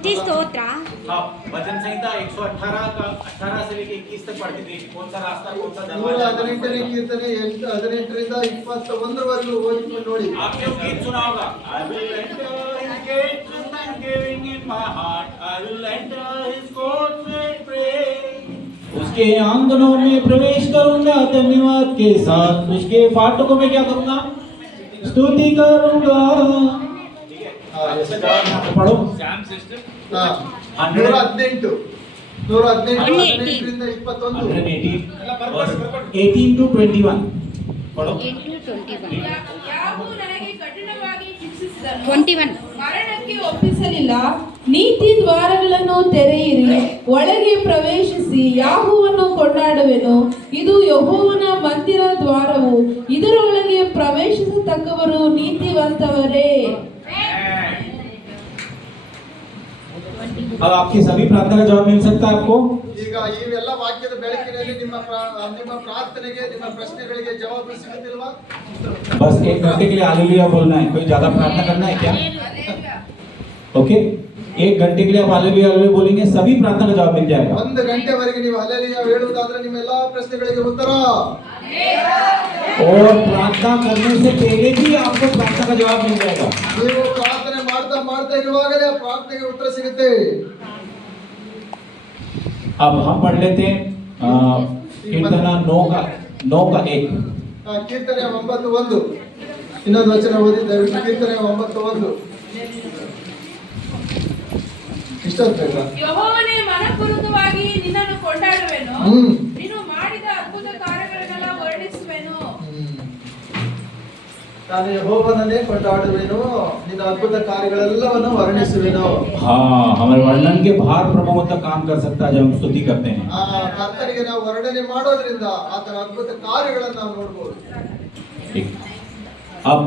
स्तुति स्तोत्र। हाँ, भजन संहिता 118 का 18 से लेके 21 तक पढ़ती थी। कौन सा रास्ता कौन सा दरवाजा। 118ನೇ ಕೀರ್ತನೆ 18ರಿಂದ 21 ಓದಿಕೊಂಡು ನೋಡಿ. आपने वो गीत सुना होगा, I will enter his gates with thanksgiving in my heart, I will enter his courts with praise. उसके आंगनों में प्रवेश करूंगा धन्यवाद के साथ, उसके फाटकों में क्या करूंगा, स्तुति करूंगा. ठीक है, पढ़ो. Sam sister 118 18ರಿಂದ 21 18 to 21 ಪढ़ो. 18 to 21. ಯಾವನು ನನಗೆ ಕಠಿಣವಾಗಿ ಶಿಕ್ಷಿಸಿದನು, 21. ಮರಣಕ್ಕೆ ಒಪ್ಪಿಸಲಿಲ್ಲ. ನೀತಿ ದ್ವಾರಗಳನ್ನು ತೆರೆಯಿರಿ, ಒಳಗೆ ಪ್ರವೇಶಿಸಿ ಯಾಹುವನ್ನು ಕೊಂಡಾಡುವೆನು. ಇದು ಯೆಹೋವನ ಮಂದಿರ ದ್ವಾರವು, ಇದರೊಳಗೆ ಪ್ರವೇಶಿಸತಕ್ಕವರು ನೀತಿವಂತವರೇ. अब आपकी सभी प्रार्थना का जवाब मिल सकता है आपको. ಈಗ ಇವೆಲ್ಲ ವಾಕ್ಯದ ಬೆಳಕಿನಲ್ಲಿ ನಿಮ್ಮ ಪ್ರಾರ್ಥನೆಗೆ ನಿಮ್ಮ ಪ್ರಶ್ನೆಗಳಿಗೆ ಜವಾಬು ಸಿಗುತ್ತಿಲ್ವಾ? बस 1 घंटे के लिए हालेलुया बोलना है. कोई ज्यादा प्रार्थना करना है क्या? ओके, 1 घंटे के लिए आप हालेलुया हालेलुया बोलेंगे, सभी प्रार्थना का जवाब मिल जाएगा. 1 ಗಂಟೆವರೆಗೆ ನೀವು ಹಲ್ಲೆಲೂಯಾ ಹೇಳುವುದಾದ್ರೆ ನಿಮ್ಮ ಎಲ್ಲಾ ಪ್ರಶ್ನೆಗಳಿಗೆ ಉತ್ತರ. और प्रार्थना करने से पहले भी आपको प्रार्थना का जवाब मिल जाएगा. ನೀವು ಪ್ರಾರ್ಥನೆ ಮಾಡ್ತಾ ಇರುವಾಗಲೇ ಆ ಪ್ರಾರ್ಥನೆಗೆ ಉತ್ತರ ಸಿಗುತ್ತೆ. अब हम पढ़ लेते हैं कीर्तना 9 का 1. ಕೀರ್ತನೆ 9:1 ಇನ್ನೊಂದು ವಚನ ಓದಿ ದಯವಿಟ್ಟು. ಕೀರ್ತನೆ 9:1 ಇಷ್ಟೊತ್ತಾಯ್ತಾ? ಯೆಹೋವನೇ ಮನಪೂರ್ವಕವಾಗಿ ನಿನ್ನನ್ನು ಕೊಂಡಾಡುವೆನು, ನೀನು ಮಾಡಿದ ಅದ್ಭುತ ಕಾರ್ಯಗಳನ್ನೆಲ್ಲ ವರ್ಣಿಸುವೆನು. ನಾನು ಯೆಹೋವನನ್ನೇ ಕೊಂಡಾಡುವೆನು, ನಿನ್ನ ಅದ್ಭುತ ಕಾರ್ಯಗಳೆಲ್ಲವನ್ನು ವರ್ಣಿಸುವೆನು. हाँ, हमारे वर्णन के बाहर प्रभु मतलब काम कर सकता है जब हम स्तुति करते हैं. ಆ ಕರ್ತನಿಗೆ ನಾವು ವರ್ಣನೆ ಮಾಡೋದ್ರಿಂದ ಆತನ ಅದ್ಭುತ ಕಾರ್ಯಗಳನ್ನು ನಾವು ನೋಡಬಹುದು. ठीक. अब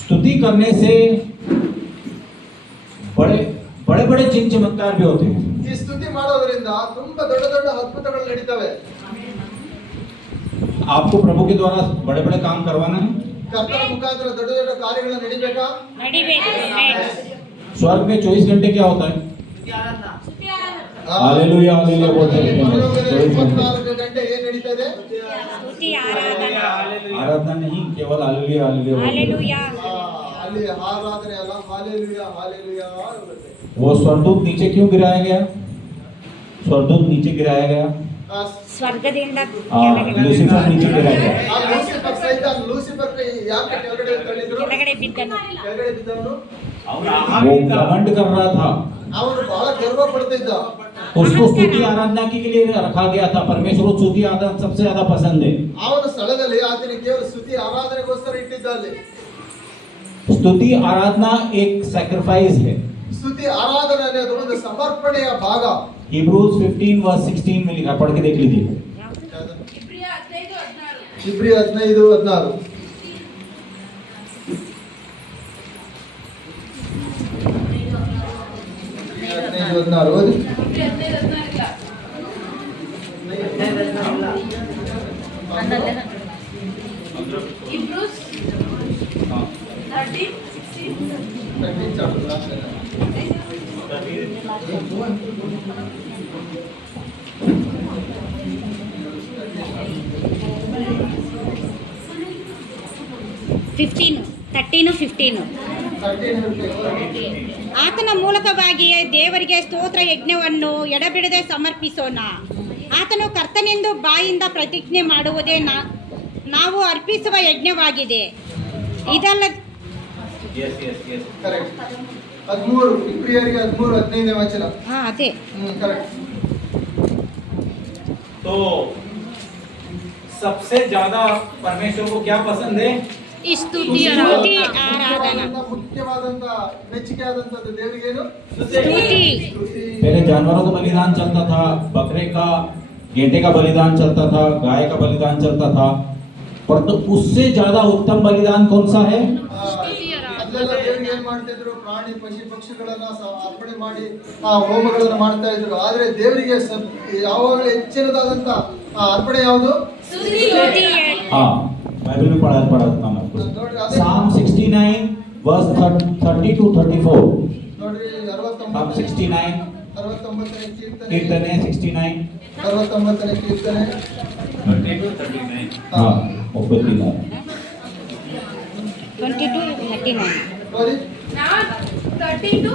स्तुति करने से बड़े बड़े चिन्ह चमत्कार भी होते हैं. ಈ ಸ್ತುತಿ ಮಾಡೋದ್ರಿಂದ ತುಂಬಾ ದೊಡ್ಡ ದೊಡ್ಡ ಅದ್ಭುತಗಳು ನಡೀತವೆ. आपको प्रभु के द्वारा बड़े बड़े काम करवाना है. ಕರ್ತನ ಮುಖಾಂತರ ದೊಡ್ಡ ದೊಡ್ಡ ಕಾರ್ಯಗಳು ನಡೀಬೇಕಾ? स्वर्ग में 24 घंटे क्या होता है? हालेलुया हालेलुया बोलते हैं. 24 ಗಂಟೆ ಏನ್ ನಡೀತದೆ? स्तुति आराधना. आराधना नहीं, केवल हालेलुया हालेलुया. हालेलुया. ಅಲ್ಲಿ ಆರಾಧನೆ ಅಲ್ಲ, ಹಾಲೆಲೂಯಾ ಹಾಲೆಲೂಯಾ ಇರುತ್ತೆ. वो स्वर्गदूत नीचे क्यों गिराया गया? स्वर्गदूत नीचे गिराया गया. ಸ್ವರ್ಗದಿಂದ लूसीफर नीचे गिराया गया. ಆ ಲೂಸಿಫರ್ ಸೈತಾನ ಲೂಸಿಫರ್ ಯಾಕೆ ಕೆಳಗಡೆ ತಳ್ಳಿದ್ರು? ಕೆಳಗಡೆ ಬಿದ್ದನು. ಕೆಳಗಡೆ ಬಿದ್ದವನು वो घमंड कर रहा था. ಅವನು ಬಹಳ ಗರ್ವ ಪಡ್ತಿದ್ದ. उसको स्तुति आराधना के लिए रखा गया था. परमेश्वर को स्तुति आराधना सबसे ज्यादा पसंद है. ಅವನ ಸ್ಥಳದಲ್ಲಿ ಆತನಿಗೆ ಕೇವಲ ಸ್ತುತಿ ಆರಾಧನೆಗೋಸ್ಕರ ಇಟ್ಟಿದ್ದ ಅಲ್ಲಿ. स्तुति आराधना एक सैक्रिफाइस है. ಸ್ತುತಿ ಆರಾಧನೆ ಅನ್ನೋದು ಒಂದು ಸಮರ್ಪಣೆಯ ಭಾಗ. Hebrews 15:16 में लिखा, पढ़ के देख लीजिए. ಇಬ್ರಿಯ 15:16. ಇಬ್ರಿಯ 15:16 ಓದಿ. ಇಬ್ರಿಯ 15:16 ಇಲ್ಲ. Hebrews 13:16. ಫಿಫ್ಟೀನು 13:15. ಆತನ ಮೂಲಕವಾಗಿಯೇ ದೇವರಿಗೆ ಸ್ತೋತ್ರ ಯಜ್ಞವನ್ನು ಎಡಬಿಡದೆ ಸಮರ್ಪಿಸೋಣ. ಆತನು ಕರ್ತನೆಂದು ಬಾಯಿಂದ ಪ್ರತಿಜ್ಞೆ ಮಾಡುವುದೇ ನಾವು ಅರ್ಪಿಸುವ ಯಜ್ಞವಾಗಿದೆ. ಇದಲ್ಲ. ಕರೆಕ್ಟ್. 13 ಇಬ್ರಿಯರಿಗೆ 13:15 ವಚನ. ಅದೇ ಕರೆಕ್ಟ್. तो सबसे ज्यादा परमेश्वर को क्या पसंद है? ಸ್ತುತಿ ಆರಾಧನಾ. ಮುಖ್ಯವಾದಂತ ಮೆಚ್ಚುಗೆ ಆದಂತದ್ದು ದೇವರಿಗೆ ಏನು? ಸ್ತುತಿ. पहले जानवरों का बलिदान चलता था, बकरे का, गेंडे का बलिदान चलता था, गाय का बलिदान चलता था, पर तो उससे ज्यादा उत्तम बलिदान कौन सा है? ಅದೆಲ್ಲ ದೇವರಿಗೆ ಏನ್ ಮಾಡ್ತಿದ್ರು? ಪ್ರಾಣಿ ಪಶು ಪಕ್ಷಿಗಳನ್ನ ಅರ್ಪಣೆ ಮಾಡಿ ಆ ಹೋಮಗಳನ್ನ ಮಾಡ್ತಾ ಇದ್ರು. ಆದ್ರೆ ದೇವರಿಗೆ ಯಾವಾಗಲೂ ಹೆಚ್ಚಿನದಾದಂತ ಅರ್ಪಣೆ ಯಾವುದು? हाँ, बाइबल में पढ़ा था मैं. Psalm 69 verse 30 to 34. ನೋಡ್ರಿ अब 69 69ನೇ ಕೀರ್ತನೆ कीर्तन है 69 69ನೇ ಕೀರ್ತನೆ 39 हाँ ಒಪ್ಪತ್ತಿಲ್ಲ 22:39. ನೋಡಿ. ನಾನು 32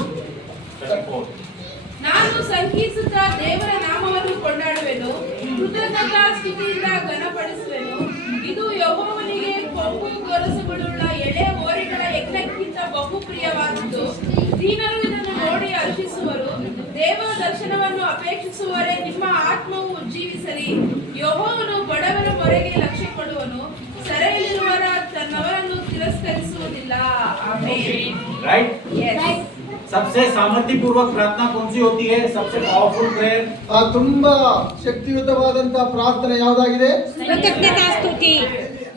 ನಾನು ಸಂಕೀರ್ಸುತ್ತಾ ದೇವರ ನಾಮವನ್ನು ಕೊಂಡಾಡುವೆನು, ಕೃತಜ್ಞತಾ ಸ್ತುತಿಯಿಂದ ಘನಪಡಿಸುವೆನು. ಇದು ಯೆಹೋವನಿಗೆ ಕೊಂಬು ಗೊರಸುಗಳುಳ್ಳ ಎಳೆ ಹೋರಿಗಳ ಯಜ್ಞಕ್ಕಿಂತ ಬಹು ಪ್ರಿಯವಾದದ್ದು. ದೀನರು ಇದನ್ನು ನೋಡಿ ಹರ್ಷಿಸುವರು, ದೇವರ ದರ್ಶನವನ್ನು ಅಪೇಕ್ಷಿಸುವವರೇ ನಿಮ್ಮ ಆತ್ಮವು ಉಜ್ಜೀವಿಸಲಿ. ಯೆಹೋವನು ಬಡವರ ಮೊರೆಗೆ ಲಕ್ಷ್ಯ ಕೊಡುವನು, ಸೆರೆಯಲ್ಲಿರುವವರ ತನ್ನವರನ್ನು ತಿರಸ್ಕರಿಸುವುದಿಲ್ಲ. ಆಮೆನ್. Right Yes. सबसे सामर्थ्य पूर्वक प्रार्थना कौन सी होती है? सबसे पावरफुल प्रेयर ತುಂಬಾ ಶಕ್ತಿಯುತವಾದಂತ ಪ್ರಾರ್ಥನೆ ಯಾವ್ದಾಗಿದೆ? ಕೃತಜ್ಞತಾ ಸ್ತುತಿ.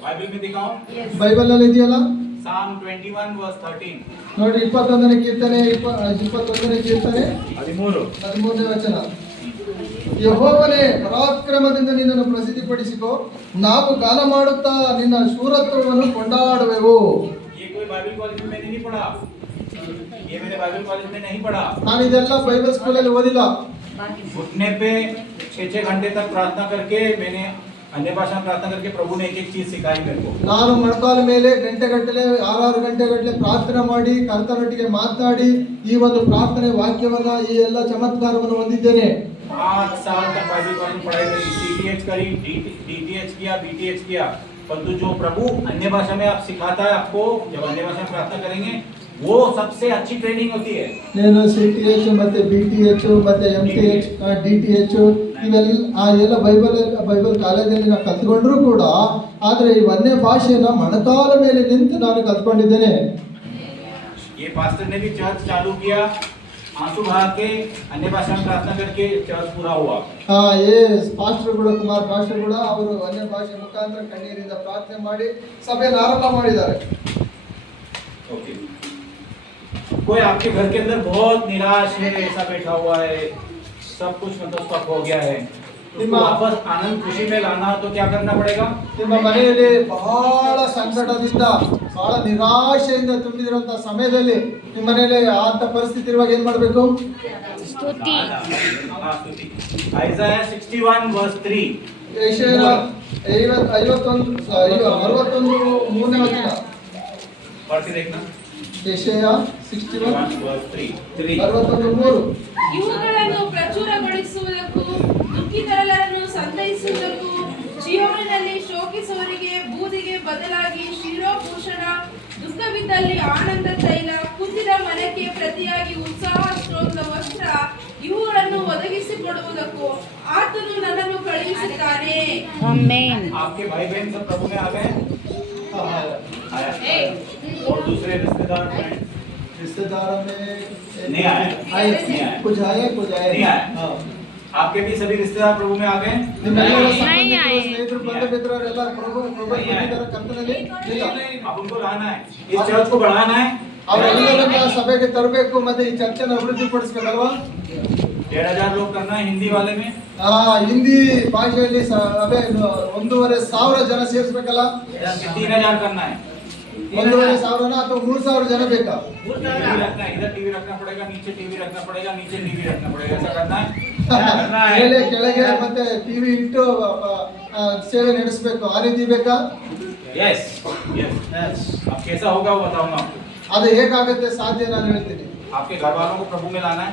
बाइबल में दिखाऊं ಬೈಬಲ್ ಅಲ್ಲಿ ಇದೆಯಲ್ಲ, Psalm 21 verse 13 ನೋಡಿ 21ನೇ ಕೀರ್ತನೆ 21ನೇ ಕೀರ್ತನೆ 13ನೇ ವಚನ. ಯೆಹೋವನೇ, ಪರಾಕ್ರಮದಿಂದ ನಿನ್ನನ್ನು ಪ್ರಸಿದ್ಧಿಪಡಿಸಿಕೋ, ನಾವು ಗಾನ ಮಾಡುತ್ತಾ ನಿನ್ನ ಶೂರತ್ವವನ್ನು ಕೊಂಡಾಡುವೆವು. ये कोई बाइबल कॉलेज में मैंने नहीं पढ़ा, ये मैंने बाइबल कॉलेज में नहीं पढ़ा। ನಾನು ಇದೆಲ್ಲ ಬೈಬಲ್ ಸ್ಕೂಲಲ್ಲಿ ಓದಿಲ್ಲ. घुटने पे 6-6 घंटे तक प्रार्थना करके मैंने अन्य भाषा में प्रार्थना करके प्रभु ने एक एक चीज सिखाई मेरे को। ನಾನು ಮೊಣಕಾಲ ಮೇಲೆ ಗಂಟೆಗಟ್ಟಲೆ 6 ಗಂಟೆಗಟ್ಟಲೆ ಪ್ರಾರ್ಥನೆ ಮಾಡಿ ಕರ್ತನೊಟ್ಟಿಗೆ ಮಾತನಾಡಿ ಈ ಒಂದು ಪ್ರಾರ್ಥನೆ ವಾಕ್ಯವನ್ನ ಈ ಎಲ್ಲ ಚಮತ್ಕಾರವನ್ನು ಹೊಂದಿದ್ದೇನೆ. 5 साल तक बाइबल कॉलेज पढ़ाई करी, सीटीएच करी, डीटीएच किया, बीटीएच किया, परंतु जो प्रभु अन्य भाषा में आप सिखाता है आपको, जब अन्य भाषा में प्रार्थना करेंगे वो सबसे अच्छी ट्रेनिंग होती है। నేను ಸಿಟಿಎಚ್ ಮತ್ತೆ ಬಿಟಿಎಚ್ ಮತ್ತೆ ಎಂಟಿಎಚ್ ಡಿಟಿಎಚ್ ಇವೆಲ್ಲ ಎಲ್ಲ ಬೈಬಲ್ ಕಾಲೇಜಲ್ಲಿ ನಾನು ಕಲ್ತ್ಕೊಂಡ್ರು ಕೂಡ, ಆದ್ರೆ ಈ ಒಂದೇ ಭಾಷೆನ ಮೊಣಕಾಲ ಮೇಲೆ ನಿಂತು ನಾನು ಕಲ್ತ್ಕೊಂಡಿದ್ದೇನೆ. ये पास्टर ने भी चर्च चालू किया, आंसू बहा के अन्य भाषा में प्रार्थना करके चर्च पूरा हुआ। ಏ ಪಾಸ್ಟರ್ ಕೂಡ ಕುಮಾರ್ ಪಾಸ್ಟರ್ ಕೂಡ ಅವರು ಅನ್ಯ ಭಾಷೆ ಮುಖಾಂತರ ಕಣ್ಣೀರಿಂದ ಪ್ರಾರ್ಥನೆ ಮಾಡಿ ಸಭೆಯನ್ನು ಆರಂಭ ಮಾಡಿದ್ದಾರೆ. ओके, कोई आपके घर के अंदर बहुत निराश है, ऐसा बैठा हुआ है, सब कुछ मतलब उसका खो गया है, उसको वापस आनंद खुशी में लाना हो तो क्या करना पड़ेगा? ನಿಮ್ಮ ಮನೆಯಲ್ಲಿ ಬಹಳ ಸಂಕಟದಿಂದ ಬಹಳ ನಿರಾಶೆಯಿಂದ ತುಂಬಿದಿರುವಂತಹ ಸಮಯದಲ್ಲಿ ನಿಮ್ಮ ಮನೆಯಲ್ಲಿ ಅಂತ ಪರಿಸ್ಥಿತಿ ಇರುವಾಗ ಏನ್ ಮಾಡ್ಬೇಕು? ಸ್ತುತಿ. Isaiah 61 verse 3 ಯೆಶಾಯ 61 ವಚನ. पढ़ के देखना। ಯೆಶಾಯ 61 verse 3 61:3. ಇವುಗಳನ್ನು ಪ್ರಚುರಗೊಳಿಸುವುದಕ್ಕೂ ದುಃಖಿತರೆಲ್ಲರನ್ನು ಸಂತೈಸುವುದಕ್ಕೂ ಚೀಯೋನಿನಲ್ಲಿ ಶೋಕಿಸುವವರಿಗೆ ಬೂದಿಗೆ ಬದಲಾಗಿ ಶಿರೋಭೂಷಣ, ದುಃಖವಿದ್ದಲ್ಲಿ ಆನಂದ ತೈಲ, ಕುಂದಿದ ಮನಕ್ಕೆ ಪ್ರತಿಯಾಗಿ ಉತ್ಸಾಹ ಸ್ತೋತ್ರ ವಸ್ತ್ರ, ಇವುಗಳನ್ನು ಒದಗಿಸಿಕೊಡುವುದಕ್ಕೂ ಆತನು ನನ್ನನ್ನು ಕಳುಹಿಸುತ್ತಾನೆ. ಆಮೆನ್. आपके भाई बहन सब प्रभु में आ गए? आया। और दूसरे रिश्तेदार फ्रेंड्स रिश्तेदारों में नहीं आए? आए, नहीं आए। कुछ आए कुछ आए नहीं आए। हाँ. आपके भी सभी रिश्तेदार प्रभु में आ गए? ನಿಮ್ಮೆಲ್ಲರ नहीं ಸಂಬಂಧಿಕರು, आए. ಸ್ನೇಹಿತರು, ಬಂಧು ಮಿತ್ರರೆಲ್ಲ ಪ್ರಭು ಬಂದಿದ್ದಾರೆ ಕರ್ತನಲ್ಲಿ. ಇಲ್ಲ, अब उनको लाना है, इस चर्च को बढ़ाना है। ಅವರೆಲ್ಲರನ್ನ ಸಭೆಗೆ ತರಬೇಕು, ಮತ್ತೆ ಈ ಚರ್ಚೆನ ಅಭಿವೃದ್ಧಿ ಪಡಿಸಬೇಕಲ್ವಾ? 1,500 लोग करना है हिंदी वाले में। ಹಿಂದಿ ಭಾಷೆಯಲ್ಲಿ ಅದೇ 1,500 ಜನ ಸೇರಿಸಬೇಕಲ್ಲ? 3,000 करना है। 1,500 ಅಥವಾ 3,000 ಜನ ಬೇಕಾ? टीवी रखना है, इधर टीवी रखना पड़ेगा, नीचे टीवी रखना पड़ेगा, नीचे टीवी रखना पड़ेगा, ऐसा करना है। ಮೇಲೆ ಕೆಳಗೆ ಮತ್ತೆ ಟಿವಿ ಇಟ್ಟು ಸೇವೆ ನಡೆಸಬೇಕು, ಆ ರೀತಿ ಬೇಕಾ? Yes yes. अब कैसा होगा वो बताऊंगा आपको। ಅದು ಹೇಗಾಗುತ್ತೆ ಸಾಧ್ಯ ನಾನು ಹೇಳ್ತೀನಿ. आपके घर वालों को प्रभु में लाना है,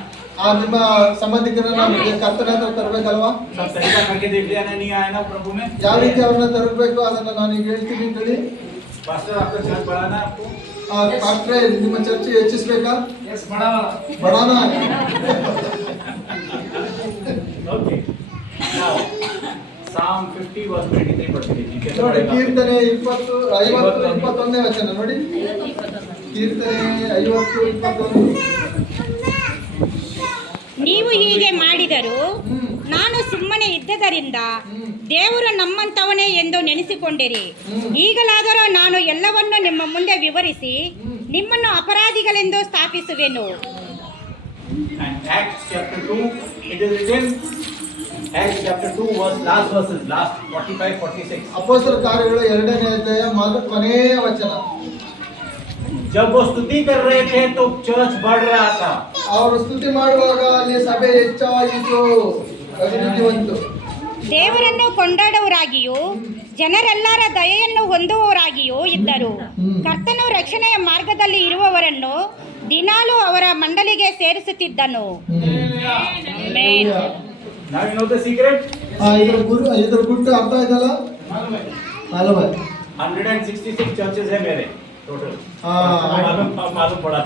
ನಿಮ್ಮ ಸಂಬಂಧಿಕರನ್ನ ಕರ್ತನ ಹತ್ರ ತರಬೇಕಲ್ವಾ? सब तरीका करके देख लिया ना, नहीं आया ना प्रभु में। ಯಾವ ರೀತಿ ಅವ್ರನ್ನ ತರಬೇಕು ಅದನ್ನ ನಾನು ಈಗ ಹೇಳ್ತೀನಿ ಕೇಳಿ. पास्टर आपका चर्च बढ़ाना है आपको। ಪಾಸ್ಟ್ರೆ ನಿಮ್ಮ ಚರ್ಚೆ ಹೆಚ್ಚಿಸಬೇಕಾ? यस बढ़ाना। ಬಡಾನ. ओके, नाउ Psalm 50 verse 23 पढ़ते लीजिए। कैसे ನೋಡಿ पढ़ेगा? ಕೀರ್ತನೆ 21 ವಚನ ನೋಡಿ. ಕೀರ್ತನೆ 21. ನೀವು ಹೀಗೆ ಮಾಡಿದರು ನಾನು ಸುಮ್ಮನೆ ಇದ್ದದರಿಂದ ದೇವರು ನಮ್ಮಂತವನೇ ಎಂದು ನೆನೆಸಿಕೊಂಡಿರಿ. ಈಗಲಾದರೂ ನಾನು ಎಲ್ಲವನ್ನೂ ನಿಮ್ಮ ಮುಂದೆ ವಿವರಿಸಿ ನಿಮ್ಮನ್ನು ಅಪರಾಧಿಗಳೆಂದು ಸ್ಥಾಪಿಸುವೆನು. And Acts chapter 2, it is written, Acts chapter 2 last verses, last 45-46. ಅಪೊಸ್ತಲರ ಕಾರ್ಯಗಳು 2ನೇ ಅಧ್ಯಾಯ ಕೊನೆಯ ವಚನ. जब वो स्तुति कर रहे थे तो चर्च बढ़ रहा था. ಅವರು ಸ್ತುತಿ ಮಾಡುವಾಗ ಅಲ್ಲಿ ಸಭೆ ಹೆಚ್ಚಾಯಿತು. ಅಭಿವೃದ್ಧಿ ಹೊಂದಿತು. ದೇವರನ್ನು ಕೊಂಡಾಡುವವರಾಗಿಯೂ ಜನರೆಲ್ಲರ ದಯೆಯನ್ನು ಹೊಂದುವವರಾಗಿಯೂ ಇದ್ದರು. ಕರ್ತನು ರಕ್ಷಣೆಯ ಮಾರ್ಗದಲ್ಲಿ ಇರುವವರನ್ನು ದಿನಾಲೂ ಅವರ ಮಂಡಳಿಗೆ ಸೇರಿಸುತ್ತಿದ್ದನು. Amen. Now you know the secret? ಇದರ ಗುಟ್ಟು ಅರ್ಥ ಆಯ್ತಲ್ಲ? ಮಾಲೂಮ್ है. 166 churches है मेरे total. मालूम पड़ा.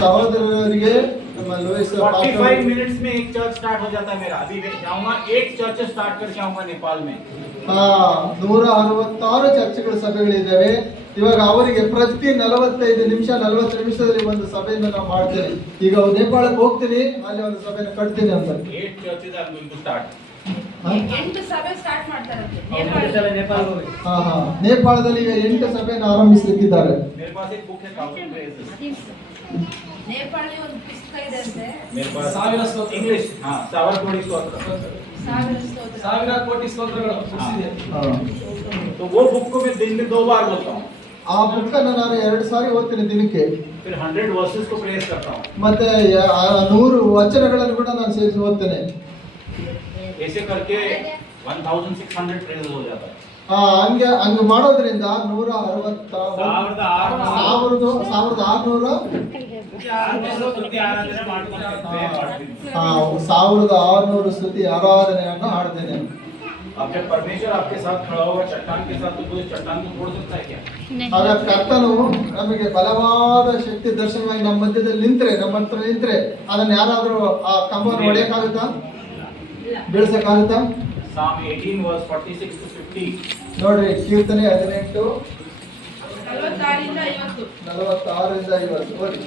ಸಹೋದರರಿಗೆ ನಮ್ಮ ಲೂಯಿಸ್ 45 minutes में एक चर्च स्टार्ट हो जाता है मेरा. अभी मैं जाऊंगा एक चर्च स्टार्ट करके आऊंगा नेपाल में. 166 ಚರ್ಚ್ಗಳ ಸಭೆಗಳಿದ್ದಾವೆ. ಇವಾಗ ಅವರಿಗೆ ಪ್ರತಿ 45 ನಿಮಿಷ 40 ನಿಮಿಷದಲ್ಲಿ ಒಂದು ಸಭೆಯನ್ನು ನಾವು ಮಾಡ್ತೇವೆ. ಈಗ ನೇಪಾಳಕ್ಕೆ ಹೋಗ್ತೀನಿ, ಅಲ್ಲಿ ಒಂದು ಸಭೆಯನ್ನು ಕಟ್ತೀನಿ ಅಂತ. 8 churches are going to start. 8 ಸಭೆ ಸ್ಟಾರ್ಟ್ ಮಾಡ್ತಾರಂತೆ ನೇಪಾಳದಲ್ಲಿ ಈಗ 8 ಸಭೆಯನ್ನು ಆರಂಭಿಸಲಿಕ್ಕಿದ್ದಾರೆ. मेरे पास एक बुक है 1000 praises. ನೇಪಾಳಿ ಒಂದು ಪುಸ್ತಕ ಇದೆ ಅಂತೆ. मेरे पास 1000 स्तोत्र इंग्लिश. हां 1000 कोटि स्तोत्र. 1000 ಸ್ತೋತ್ರ. 1000 ಕೋಟಿ ಸ್ತೋತ್ರಗಳು ಮುಗಿಸಿದೆ. तो वो बुक को मैं दिन में 2 बार बोलता हूँ. ಆ ಬುಕ್ ಅನ್ನು ನಾನು 2 ಸಾರಿ ಓದ್ತೀನಿ ದಿನಕ್ಕೆ. फिर 100 वर्सेस को प्रेस करता हूँ. ಮತ್ತೆ 100 ವಚನಗಳನ್ನು ಕೂಡ ನಾನು ಸೇರಿಸಿ ಓದ್ತೇನೆ. ऐसे करके 1600 प्रेस हो जाता है. ಹಂಗೆ ಮಾಡೋದ್ರಿಂದ 160 1600 ಸ್ತುತಿ ಆರಾಧನೆಯನ್ನು ಹಾಡ್ತೇನೆ. अब जब परमेश्वर आपके साथ खड़ा होगा चट्टान के साथ, तो कोई चट्टान को तोड़ सकता है क्या? ಆಗ ಕರ್ತನು ನಮಗೆ ಬಲವಾದ ಶಕ್ತಿ ದರ್ಶನವಾಗಿ ನಮ್ಮ ಮಧ್ಯದಲ್ಲಿ ನಿಂತ್ರೆ, ನಮ್ಮ ಹತ್ರ ನಿಂತ್ರೆ ಅದನ್ನ ಯಾರಾದ್ರೂ ಆ ಕಂಬವನ್ನು ಹೊಡೆಯಕ್ಕಾಗುತ್ತಾ, ಬೀಳ್ಸಕ್ಕಾಗುತ್ತಾ? Psalm 18 verse 46 to 50. ನೋಡ್ರಿ, ಕೀರ್ತನೆ 18 46 ರಿಂದ 50. 46 ರಿಂದ 50 ಓದಿ.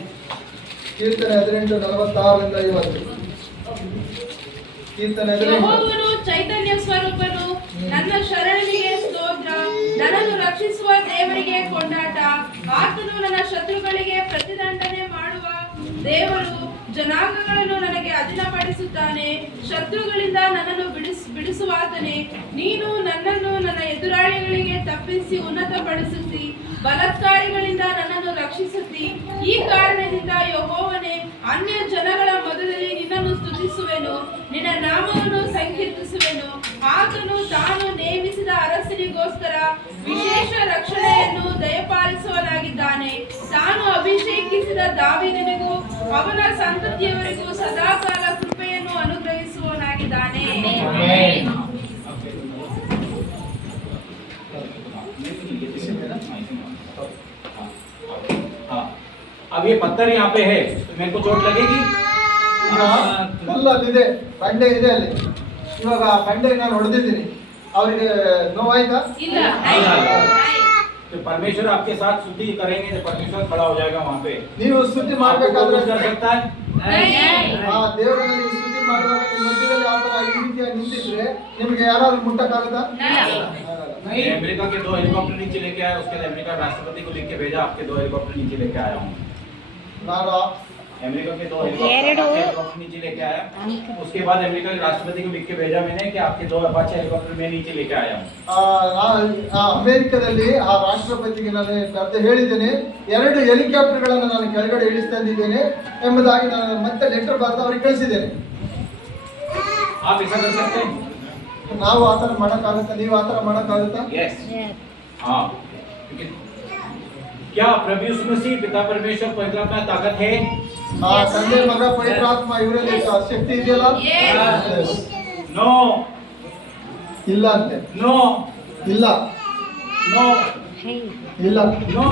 ಕೀರ್ತನೆ 18 46 ರಿಂದ 50. ಕೀರ್ತನೆ 18. ಯೆಹೋವನು ಚೈತನ್ಯ ಸ್ವರೂಪನು, ನನ್ನ ಶರಣನಿಗೆ ಸ್ತೋತ್ರ. ನನ್ನನ್ನು ರಕ್ಷಿಸುವ ದೇವರಿಗೆ ಕೊಂಡಾಟ. ಆತನು ನನ್ನ ಶತ್ರುಗಳಿಗೆ ಪ್ರತಿದಂಡನೆ ಮಾಡುವ ದೇವರು. ಜನಾಂಗಗಳನ್ನು ನನಗೆ ಅಧೀನಪಡಿಸುತ್ತಾನೆ. ಶತ್ರುಗಳಿಂದ ನನ್ನನ್ನು ಬಿಡಿಸುವಾತನೇ. ನೀನು ನನ್ನನ್ನು ನನ್ನ ಎದುರಾಳಿಗಳಿಗೆ ತಪ್ಪಿಸಿ ಉನ್ನತಪಡಿಸುತ್ತಿ. ಬಲಾತ್ಕಾರಿಗಳಿಂದ ನನ್ನನ್ನು ರಕ್ಷಿಸುತ್ತಿ. ಈ ಕಾರಣದಿಂದ ಯೆಹೋವನೇ, ಅನ್ಯ ಜನಗಳ ಮೊದಲಲ್ಲಿ ನಿನ್ನನ್ನು ಸ್ತುತಿಸುವೆನು, ನಿನ್ನ ನಾಮವನ್ನು ಸಂಕೀರ್ತಿಸುವೆನು. ಆತನು ತಾನು ನೇಮಿಸಿದ ಅರಸನಿಗೋಸ್ಕರ ವಿಶೇಷ ರಕ್ಷಣೆಯನ್ನು ದಯಪಾಲಿಸುವನಾಗಿದ್ದಾನೆ. ತಾನು ಅಭಿಷೇಕಿಸಿದ ದಾವೀದನಿಗೂ ಅವನ ಸಂತತಿಯವರಿಗೂ ಸದಾಕಾಲ ಕೃಪೆಯನ್ನು ಅನುಗ್ರಹಿಸುವನಾಗಿದ್ದಾನೆ. अब ये पत्थर यहाँ पे है, तो मेरे को चोट लगेगी? ಅಲ್ಲಿದೆ, ಬಂಡೆ ಇದೆ ಅಲ್ಲಿ. ಇವಾಗ ಆ ಬಂಡೆಗೆ ನಾನು ಹೊಡೆದಿದ್ದೀನಿ, ಅವರಿಗೆ ನೋವಾಯ್ತಾ? ಇಲ್ಲ. तो परमेश्वर आपके साथ स्तुति करेंगे तो परमेश्वर खड़ा हो जाएगा वहाँ पे. ನೀವು ಸ್ತುತಿ ಮಾಡಬೇಕಾದ್ರೆ कर सकता है? ದೇವರನ್ನ ನೀವು ಸ್ತುತಿ ಮಾಡುವಾಗ ನಿಮ್ಮ ಮಧ್ಯದಲ್ಲಿ ಆ ಥರ ಈ ರೀತಿಯಾಗಿ ನಿಂತಿದ್ರೆ ನಿಮಗೆ ಯಾರಾದ್ರೂ ಮುಟ್ಟಕ್ಕಾಗುತ್ತಾ? मैं अमेरिका के 2 हेलीकॉप्टर नीचे लेके आया, उसके बाद अमेरिका राष्ट्रपति को लिख के भेजा, आपके 2 हेलीकॉप्टर नीचे लेके आया हूँ. ನಾನು अमेरिका के 2 हेलीकॉप्टर नीचे लेके आया, उसके बाद अमेरिका के राष्ट्रपति को लिख के भेजा मैंने कि आपके 2 अपाचे हेलीकॉप्टर मैं नीचे लेके आया हूँ. ಅಮೆರಿಕದಲ್ಲಿ ಆ ರಾಷ್ಟ್ರಪತಿಗೆ ನಾನು ಕರೆದು ಹೇಳಿದ್ದೇನೆ, 2 ಹೆಲಿಕಾಪ್ಟರ್ಗಳನ್ನು ನಾನು ಕೆಳಗಡೆ ಇಳಿಸ್ತಾ ಇದ್ದೇನೆ ಎಂಬುದಾಗಿ ನಾನು ಮತ್ತೆ ಲೆಟರ್ ಬರೆದು ಅವ್ರಿಗೆ ಕಳಿಸಿದ್ದೇನೆ. आप ऐसा कर सकते हैं? ನಾವು ಆ ಥರ ಮಾಡೋಕ್ಕಾಗುತ್ತಾ? ನೀವು ಆ ಥರ ಮಾಡೋಕ್ಕಾಗುತ್ತಾ? यस. हाँ. क्या प्रभु यीशु मसीह पिता परमेश्वर पवित्र आत्मा ताकत है? ತಂದೆ ಮಗ ಪವಿತ್ರ ಆತ್ಮ ಇವರಲ್ಲಿ ಶಕ್ತಿ ಇದೆಯಲ್ಲ? नो. ಇಲ್ಲ ಅಂತೆ. नो. ಇಲ್ಲ नो. ಇಲ್ಲ. नो.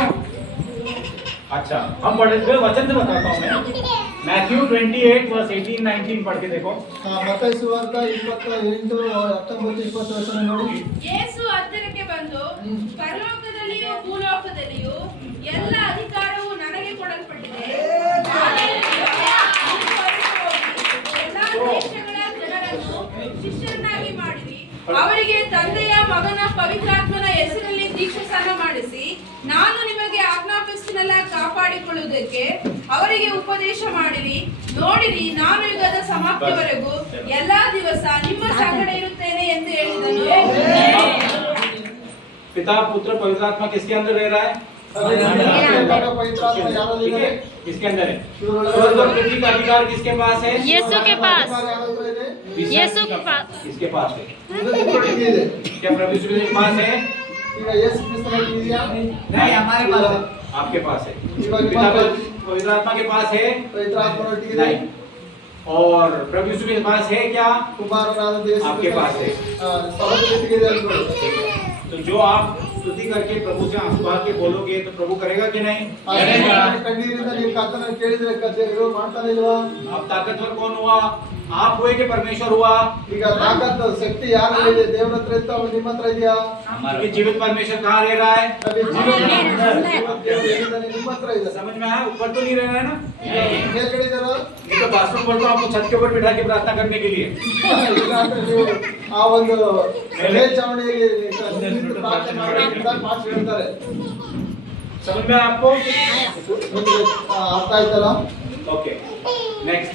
अच्छा, हम पढ़े वचन से बताता हूँ मैं. मैथ्यू 28 वर्स 18-19 पढ़ के देखो. ಮತ್ತಾಯ ಸುವಾರ್ತೆ 28 19 20 ವಚನ ನೋಡಿ. ಯೇಸು ಹತ್ತಿರಕ್ಕೆ ಬಂದು, ಪರಲೋಕದಲ್ಲಿಯೂ ಭೂಲೋಕದಲ್ಲಿಯೂ ಎಲ್ಲ ಅಧಿಕಾರವು ನನಗೆ ಕೊಡಲ್ಪಟ್ಟಿದೆ. ಎಲ್ಲಾ ದೇಶಗಳ ಜನರನ್ನು ಶಿಷ್ಯರನ್ನಾಗಿ ಮಾಡಿರಿ. ಅವರಿಗೆ ತಂದೆಯ ಮಗನ ಪವಿತ್ರಾತ್ಮನ ಹೆಸರಲ್ಲಿ ದೀಕ್ಷಾಸ್ನಾನ ಮಾಡಿಸಿ, ನಾನು ನಿಮಗೆ ಆಜ್ಞಾಪಿಸಿನೆಲ್ಲ ಕಾಪಾಡಿಕೊಳ್ಳುವುದಕ್ಕೆ ಅವರಿಗೆ ಉಪದೇಶ ಮಾಡಿರಿ. ನೋಡಿರಿ, ನಾನು ಯುಗದ ಸಮಾಪ್ತಿವರೆಗೂ ಎಲ್ಲಾ ದಿವಸ ನಿಮ್ಮ ಸಂಗಡ ಇರುತ್ತೇನೆ ಎಂದು ಹೇಳಿದನು. पिता पुत्र पवित्र आत्मा किसके अंदर रह रहा है? ಪವಿತ್ರ ಆತ್ಮ ಯಾರಲ್ಲಿ ठीक ಇದೆ? है, किसके अंदर है? ಇದ್ರೊಳಗೆ स्वर्ग और पृथ्वी का अधिकार किसके पास है? यीशु के पास। ಅಧಿಕಾರ ಯಾರ ಹತ್ರ ಇದೆ? यीशु के पास। किसके पास है? ಇದು ನಿಮ್ಮೊಟ್ಟಿಗೆ ಇದೆ. क्या प्रभु यीशु के पास है? ಈಗ ಯೇಸು ಕ್ರಿಸ್ತನಲ್ಲಿ ಇದೆಯಾ? नहीं, हमारे पास है। आपके पास है। पिता पवित्र आत्मा के पास है? ಪವಿತ್ರ ಆತ್ಮನೊಟ್ಟಿಗೆ ಇದೆ. नहीं। और प्रभु यीशु के पास है क्या? ಕುಮಾರನಾದ ಯೇಸು आपके पास है। ಸಹೋದರೊಟ್ಟಿಗೆ ಇದೆ ಅನ್ಕೊಳ್ಳಿ. तो जो आप स्तुति करके प्रभु से आंसू बहा के बोलोगे तो प्रभु करेगा कि नहीं? ಆ ಕಣ್ಣೀರಿಂದ ನೀವು ಕರ್ತನ ಕೇಳಿದ್ರೆ ದೇವರು ಮಾಡ್ತಾನೆ ಇಲ್ವಾ? अब ताकतवर कौन हुआ? आप हुए कि परमेश्वर हुआ? ಈಗ ತಾಕತ್ತು ಶಕ್ತಿ ಯಾರಲ್ಲಿದೆ? ದೇವರ ಹತ್ರ ಇತ್ತು, ನಿಮ್ಮ ಹತ್ರ ಇದೆಯಾ? क्योंकि जीवित परमेश्वर कहाँ रह रहा है? ಅಲ್ಲಿ ಜೀವ ದೇವರು ಎಲ್ಲಿದ್ದಾನೆ? ನಿಮ್ಮ ಹತ್ರ ಇದೆ. समझ में आया? ऊपर तो नहीं रह रहा है ना? ಮೇಲ್ಗಡೆ ಇದ್ದಾರಾ? ये तो वास्तव बोलता हूँ आपको छत के ऊपर बिठा के प्रार्थना करने के लिए। ಇಲ್ಲ ಅಂದ್ರೆ ನೀವು ಆ ಒಂದು ಮೇಲ್ಛಾವಣಿಯಲ್ಲಿ ನಿಂತು ಪ್ರಾರ್ಥನೆ ಮಾಡೋದ್ರಿಂದ ಮಾತು ಹೇಳ್ತಾರೆ. समझ में आया आपको? ನಿಮ್ಗೆ ಅರ್ಥ ಆಯ್ತಲ್ಲ? Okay next